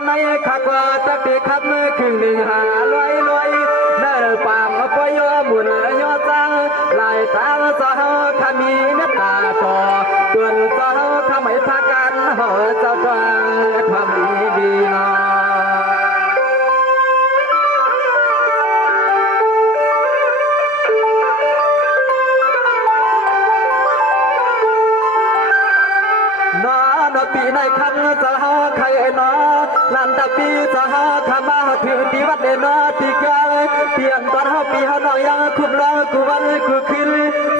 ำในขักว่าตะปีขับมือครึ่งหนึ่งหาลอยลอยเนินปามปอยหมุนยอจังลายตาสาวขมีเมตตาต่อตัวนสาวขไม่พากันหอเจ้าจังทำดีนอนปีในคันสหใครนอลันตะปีสหขมาถือที่วัดเดนอที่แก่เปลี่ยนตอนปีเฮานอยังคุบล้อกูวันกูขึ้น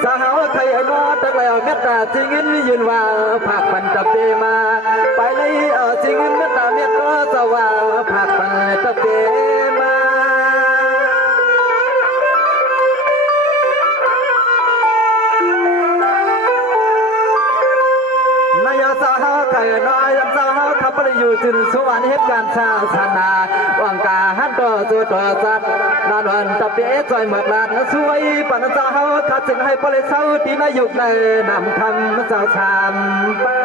สหใครนอตั้งแล้วเมตตาจริงยืนว่าผักปันตะเปมาไปเลยจริงเมตตาเมตตาสว่างผักปันตะเปมานายสาวไข่น้อยสาวขับไปอยู่ถึงสวรรค์เหตุการณ์ชาชนาวังกาหันตัวจูตัวจัดนานวันตะเปียจอยหมดลานสวยปันสาวขัดจึงให้ปริสาวที่นายุกในนำคำเจ้าชามบ้า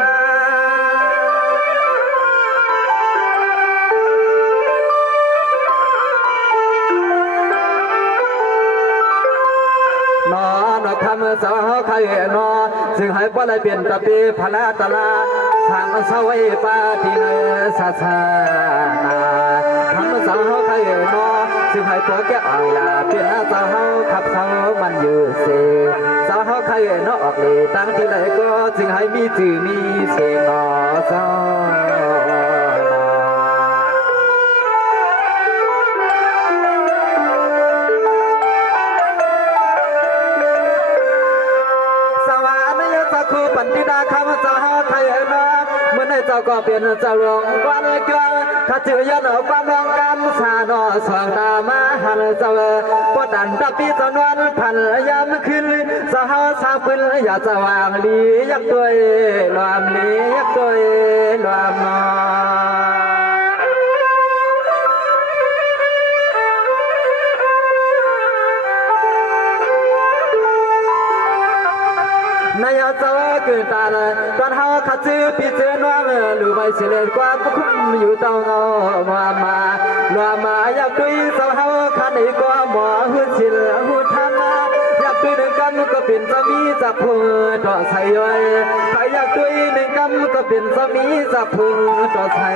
นอนคำสาวไข่นอซึ่งให้ปริเปลี่ยนตะเปียพลาตลาทางสวยปาที่ในศาสนาทำสาวไข่นอซึ่งให้ตัวแก่อ่อยาเปลี่ยนสาวขับสาวมันอยู่เสสาวไข่นอออกเลยตั้งที่ไหนก็จึงให้มีจื่อมีเสียงนอสคือปันติดาคำสาวไทยนะเมื่อในเจ้าก็เปลี่ยนเจ้าหลวงวันเกี่ยวข้าเจอยันความรองกำสานอสองตามาหันเจ้าปดันตะปีจนวันพันยามขึ้นสาวสาวขึ้นอยากจะวางลียักตัวรวมลียักตัวรวมนอนายสาวเกิดตาลตอนเขาขัดซื้อปีเจนว่าหรือไม่เสียเลยกว่าผู้คุมอยู่ตรงเอามาอยากดุยสาวเขาขัดอีกว่าหมอหุ่นศิลหุ่นธรรมะอยากดุยหนึ่งกำก็เป็นสามีจับผู้ต่อใส่ย้อยใครอยากดุยหนึ่งกำก็เป็นสามีจับผู้ต่อใส่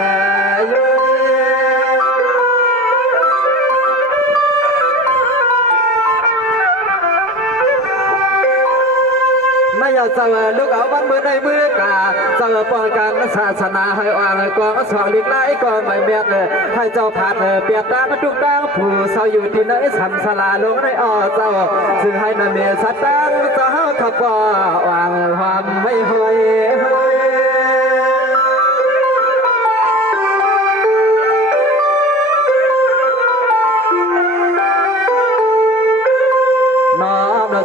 ย้อยไม่อยากจะลูกเอาบ้านมือในมือกาจะป้องกันศาสนาให้อ่อนกองสองลิกไล่ก็ไม่เมียดเลยให้เจ้าผัดเปียกตาทุกดังผู้เศร้าอยู่ที่ไหนสันสลาลงในอ้อเจ้าซึ่งให้นาเมียสัตว์ตั้งเจ้าขับว่าวางความไม่หอย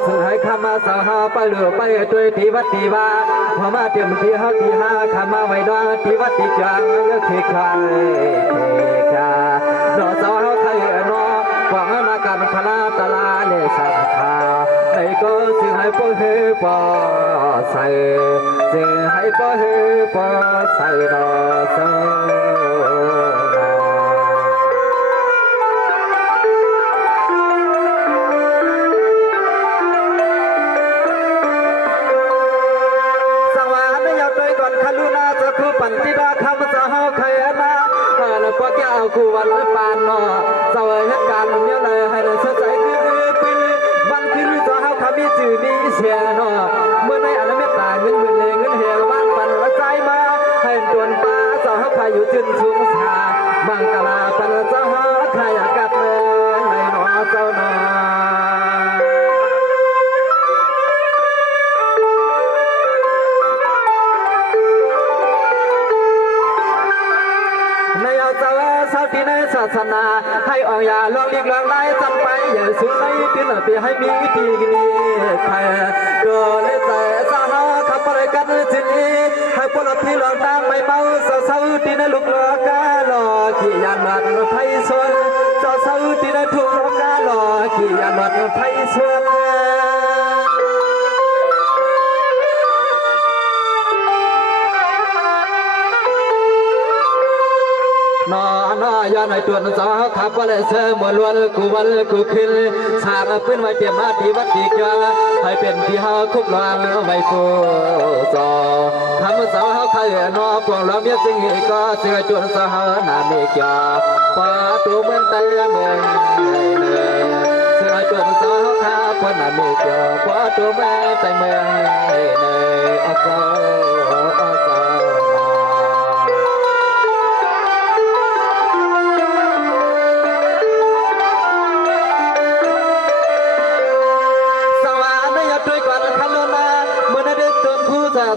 ซึ่งให้ข้ามาสาวไปเหลือไปด้วยที่วัดที่ว่าพอมาเตรียมที่ห้าที่ห้าข้ามาไว้ดองที่วัดที่จังยังเทคายนอสาวไทยนอฟังนาการพลาตลาเลสังขาในก็ซึ่งให้ปอเฮปอใส่ซึ่งให้ปอเฮปอใส่นอสปันติดาคำสาวไข่นะแล้วก็แก้วกูวันปานนอสาวเหตุการณ์เนี้ยเลยให้เราสดใสขึ้นวันขึ้นสาวขามีจื่อมีเสียนอเมื่อในอนาเมตตาเงินเหี่ยวบ้านปันละใจมาให้ตวนป้าสาวขาอยู่จนสูงสาบังกลาปันสาวขาอยากกัดในนอเจ้านอที่ในศาสนาให้อ่อนยาลองเรียกลองไล่จำไปอย่าสุดในปีนปีให้มีปีนี้ใครโดนเลยใจสาวขับไปกันจิตให้พวกเราที่ลองตั้งไม่เมาสาวที่ในลุกลอกาหล่อขี่ยานหลัดไฟสวนสาวที่ในทุ่งลอกาหล่อขี่ยานหลัดไฟสวน นอนย้อนให้ตัวสาวขับว่าเลยเสมอล้วนกูวันกูขึ้นสามปืนไว้เตรียมมาที่วัดดีกาให้เป็นที่เฮาคุบลางไว้กูสอทำสาวเฮาใครนอพวกเราเมียจริงก็เสือตัวสาวหน้าเมียปาตัวเมืองไต้เมืองเสือตัวสาวข้าพนเมียปาตัวเมืองไต้เมืองเนยอสอ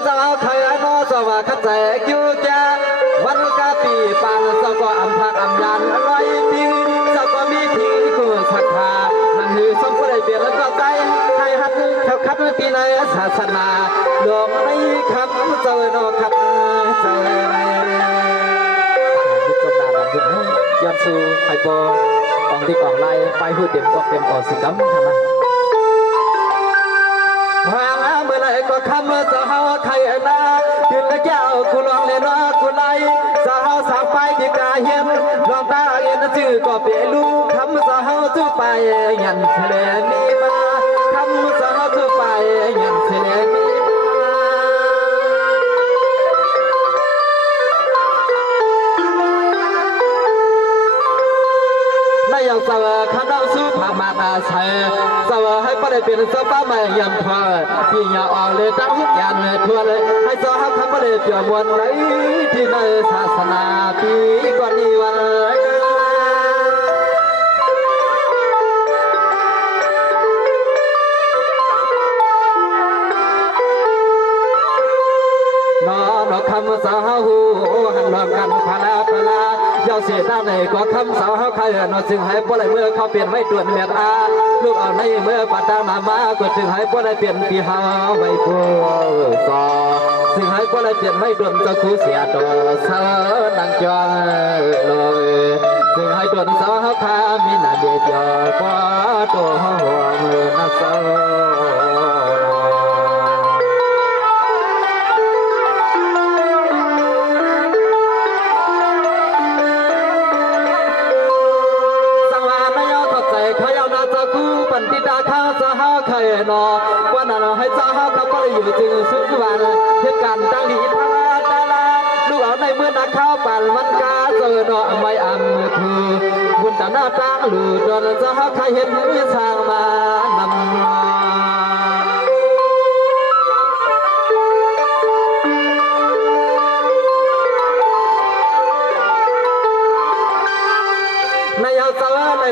เจ้าใครนอสว่าขัดใจกิ้วแกวันกาปีปังเจ้าก็อำพักอำยันลอยปีเจ้าก็มีทีกูศรัทธานั่นคือสมบูรณ์เปลี่ยนแล้วก็ใจให้หัดเขาคัดปีในศาสนาดอกในคำเจ้านอคัดเจ้าดิจนาหลังถึงย้อนสู่ไฮโปอองดิกอองไล่ไปหูเต็มก็เต็มออสิกัมทำไมหาเมื่อไรก็คำจะเฮาใครนาขึ้นและแก้วกูลองเล่นกูไล่จะเฮาสาวไปที่กาเห็นลองตาเอ็นชื่อก็เปลูคำจะเฮาจูไปยันทะเลมีมาคำจะเฮาจูไปยันทะเลมีอยากสาวข้าดาวสู้ผ่ามาตาใช้สาวให้ประเดี๋ยวเป็นสาวบ้าไม่ยำพอพี่อย่าอ่อนเลยตั้งหุกยันทั่วเลยให้สาวให้ข้าประเดี๋ยวเปี่ยมวันไหลที่ในศาสนาพี่ก่อนนี้วันนอนคำสาวหูหันหลังกันพลาพลาเจ้าเสียด้านไหนก็คำสาวเขาใครนอจึงให้พวกไรเมื่อเขาเปลี่ยนไม่ตรวจเมียอาลูกเอาในเมื่อปัตตามาก็จึงให้พวกไรเปลี่ยนปีหาไม่พูดสอจึงให้พวกไรเปลี่ยนไม่ตรวจจะคู่เสียตัวเสนังจองเลยจึงให้ตรวจสาวเขาขามีหน้าเดียวป้าตัวหัวมือนักสาวติดาข้าสหาใครนอวันนั้นให้สหาเขาก็อยู่จึงสุดวันเหตุการณ์ตั้งหีพาตาลาลูกเอาในเมื่อนักข้าวปั่นมันกาเจอดอกไม่อ่ำคือบุญตาหน้าตั้งหลุดโดนสหาใครเห็นมือทางมานำ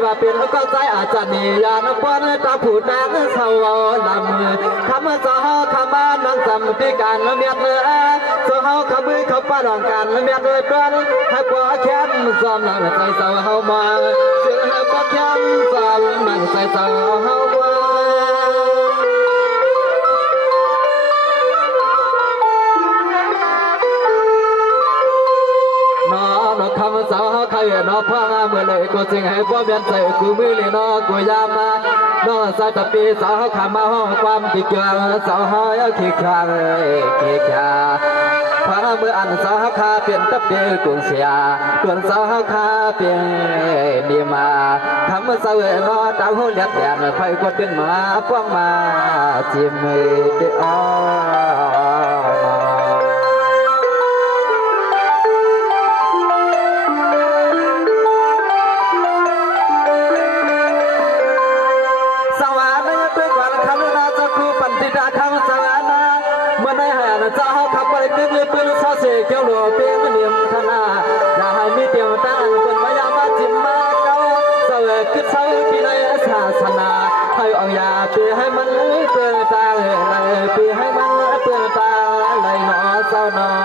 ว่าเป็นก็ใจอาจารย์นิยานปนตาผู้นางสาวลำคำสาวคำมานังจำที่การเมียเนื้อสาวขมือเขาป้าดองการเมียเนื้อกันให้กว่าแค่ซ้อมนั่งใส่สาวเฮามาเสือให้กว่าแค่ซ้อมนั่งใส่สาวเฮามาคำสาวใครนอพังเมื่อเลยกูจึงให้พ่อเบียนใจกูมือเลยนอกูยามาน้องสาวตะปีสาวขามาห้องความติดเกลือสาวหอยขี้คางขี้ขาพังเมื่ออันสาวขาเปลี่ยนตับเดือกุงเสียตัวนสาวขาเปลี่ยนดีมาคำสาวนอตาหูเลียดแดงไฟกดเป็นมาป้องมาจิ้มมือเดียวเจ้าขับไปตึกเลยปืนซาเสกเจ้าหลวงเป็นเนียมธนาอย่าให้มีเตียวตั้งคนพยายามมาจิ้มมาเก้าเสวยคือเสวยปีในศาสนาให้เอายาปีให้มันเปลือยตาเลยปีให้มันเปลือยตาเลยหนอเศร้าหนอ